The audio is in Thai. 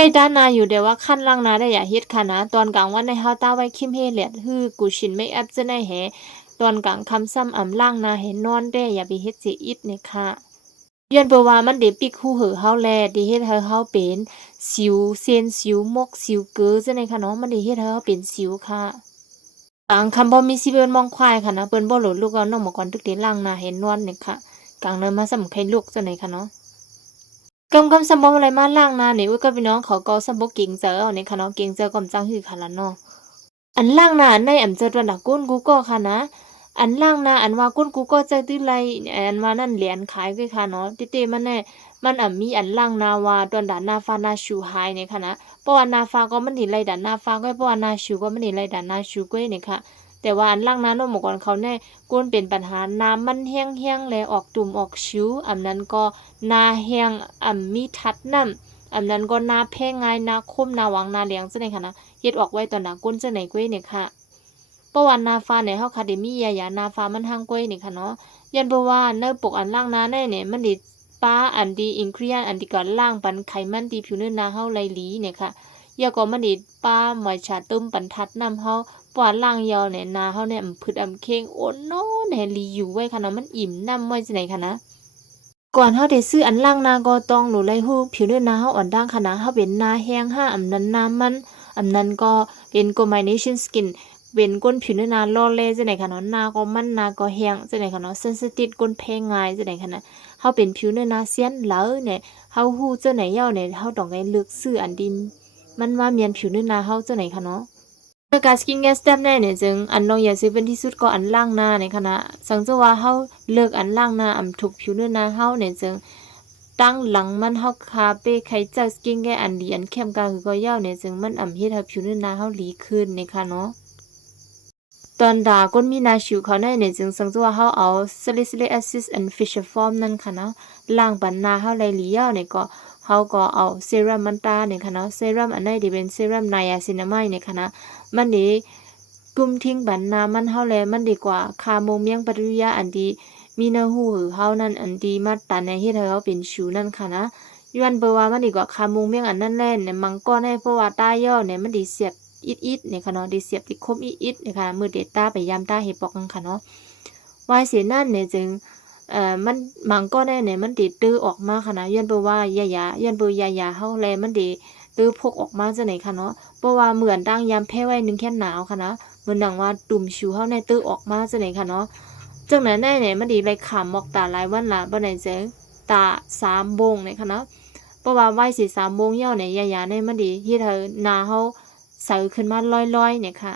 ล้ด้านนาอยู่เดี๋ยวว่าขั้นล่างนาได้อย่าเฮ็ดค่ะนะตอนกลางวันในเฮาต้าไว้คิมเฮเลียดฮือกูชินไม่แอปจะได้แหตอนกลางคำซ้ำอ่ำล่างนาเห็นนอนได้อย่าไปเฮ็ดเสียอิดเนี่ยค่ะย้อนเปว่ามันเดปิกฮู้เหอเฮาแลดิเฮ็ดให้เฮาเป็นสิวเซียนสิวมกสิวเกอจังได๋ค่ะเนาะมันได้เฮ็ดให้เฮาเป็นสิวค่ะคำบ่มีสิเปิ้นมองควายค่ะนะเปิ้นบ่หลุดลูกเอาน้องหมอก่อนตึกเตล่างนาเห็นนอนเนี่ยค่ะกลางเนินมาสำไข่ลูกจังได๋ค่ะเนาะกำสมบ่อะไรมาล่างนานี่อุ้ยก็พี่น้องเขาก็สมบ่เก่งเจอเอาในค่ะเนาะเก่งเจอก่อมจังหือค่ะล่ะเนาะอันล่างนาอันในอำเจอตัวน่ะก้นกูก็ค่ะนะอันล่างนาอันว่าก้นกูก็จะตื้อไลอันว่านั่นเหรียญขายคือค่ะเนาะติเตมันแน่มันมีอันล่างนาว่าตอนดานนาฟ้านาชูหายเนี่ยค่ะนะเพราะว่านาฟ้าก็มันนี่ไล่ดานนาฟ้าก็เพราะว่านาชูก็มันนี่ไล่ดานนาชูก็เนี่ยค่ะแต่ว่าอันล่างนาเนาะหมอก่อนเขาแน่ก้นเป็นปัญหาน้ำมันแห้งๆและออกตุ่มออกชิวอันนั้นก็นาแห้งมีทัดน้ำอันนั้นก็นาแพ้ง่ายนาคมนาหวังนาเลี้ยงจังได๋ค่ะนะเฮ็ดออกไว้ตอนหน้าก้นจังได๋ก้วยเนี่ยค่ะเพราะว่านาฟ้าเนี่ยเฮาคาเดมียานาฟ้ามันห่างก้วยนี่ค่ะเนาะยันเพราะว่าเนื้อปกอันล่างนาแน่เนี่ยมันดิป้าอันดีอินเครียนอันดีก่อนล่างปันไขมันดีผิวเนื้อนาเฮาไหลหลีเนี่ยค่ะยาก็มันดิป้าหมอยชาตึมปันทัดน้ำเฮาปว่าล่างยาวเนี่ยนาเฮาเนี่ยผึดเค็งโอนโนแหนลีอยู่ไว้ค่ะเนาะมันอิ่มน้ำม้อยจังได๋ค่ะนะก่อนเฮาได้ซื้ออันล่างนาก็ต้องรู้ไลฮู้ผิวเนื้อนาเฮาอ่อนด่างค่ะนะเฮาเป็นนาแห้งห้าอันนั้นน้ำมันอันนั้นก็เป็น combination skin เป็นก้นผิวเนื้อนาล่อเล่จังได๋ค่ะเนาะนาก็มันนาก็แห้งจังได๋ค่ะเนาะ sensitive ก้นแพ้ง่ายจังได๋ค่ะนะเฮาเป็นผิวเนื้อนาเซียนเหลาเนี่ยเฮาฮู้จังไหนยาวเนี่ยเฮาต้องได้เลือกซื้ออันดิมมันว่าเมียนผิวเนื้อนาเฮาจังไหนค่ะเนาะการสกินแคร์สเต็ปแน่เนี่ยจึงอันน้องอย่าซื้อเป็นที่สุดก็อันล่างหน้าในคณะสังเจว่าเฮาเลือกอันล่างหน้าถูกผิวเนื้อนาเฮาเนี่ยจึงตั้งหลังมันเฮาคาเป้ไขจากสกินแคร์อันดีอันเข้มกาคือก็ยาวเนี่ยจึงมันเฮ็ดให้ผิวเนื้อนาเฮาหลีขึ้นในค่ะเนาะตอนดาก้นมีนาชิวเขาในเนี่ยจึงสังเจว่าเฮาเอา salicylic acid and fish form นั่นค่ะเนาะล่างปันนาเฮาไหลหลียาวเนี่ยก็เฮาก็เอาเซรั่มมันตาเนี่ยค่ะเนาะเซรั่มอันไหนที่เป็นเซรั่มไนอาซินามายเนี่ยค่ะนะมันนี่กุมทิ้งบันนามันเฮาแลมันดีกว่าคาโมเมียงปฏิกิริยาอันดีมีเนื้อหูหือเฮานั่นอันดีมาตันในเฮ็ดให้เฮาเป็นชูนั่นค่ะนะย้อนเปว่ามันดีกว่าคาโมเมียงอันนั้นแล่นเนี่ยมังก้อนให้เพราะว่าตาย่อเนี่ยมันดีเสียบอิดๆเนี่ยค่ะเนาะดีเสียบที่คมอิดๆเนี่ยค่ะมือเดต้าไปยามตาเฮ็ดปอกกันค่ะเนาะวายเสียนั่นเนี่ยจึงมันมังก้อนเนี่ยมันติตื้อออกมาค่ะนะย้อนเปว่ายาย้อนเปยาเฮาแลมันดีตื้อพกออกมาจังไหนค่ะเนาะเพราะว่าเหมือนดังยามแพ้ไว้นึงแค่หนาวค่ะนะเหมือนดังว่าตุ่มชิวเฮาในตื้อออกมาจังไหนค่ะเนาะจังนั้นได้เนี่ยมันดีไปขำหมอกตาหลายวันละบ่ได้เจอตา3โมงเนี่ยค่ะเนาะเพราะว่าไหว้สิ3โมงย่อเนี่ยยาเนี่ยมันดีเฮ็ดให้หน้าเฮาใสขึ้นมาลอยๆเนี่ยค่ะ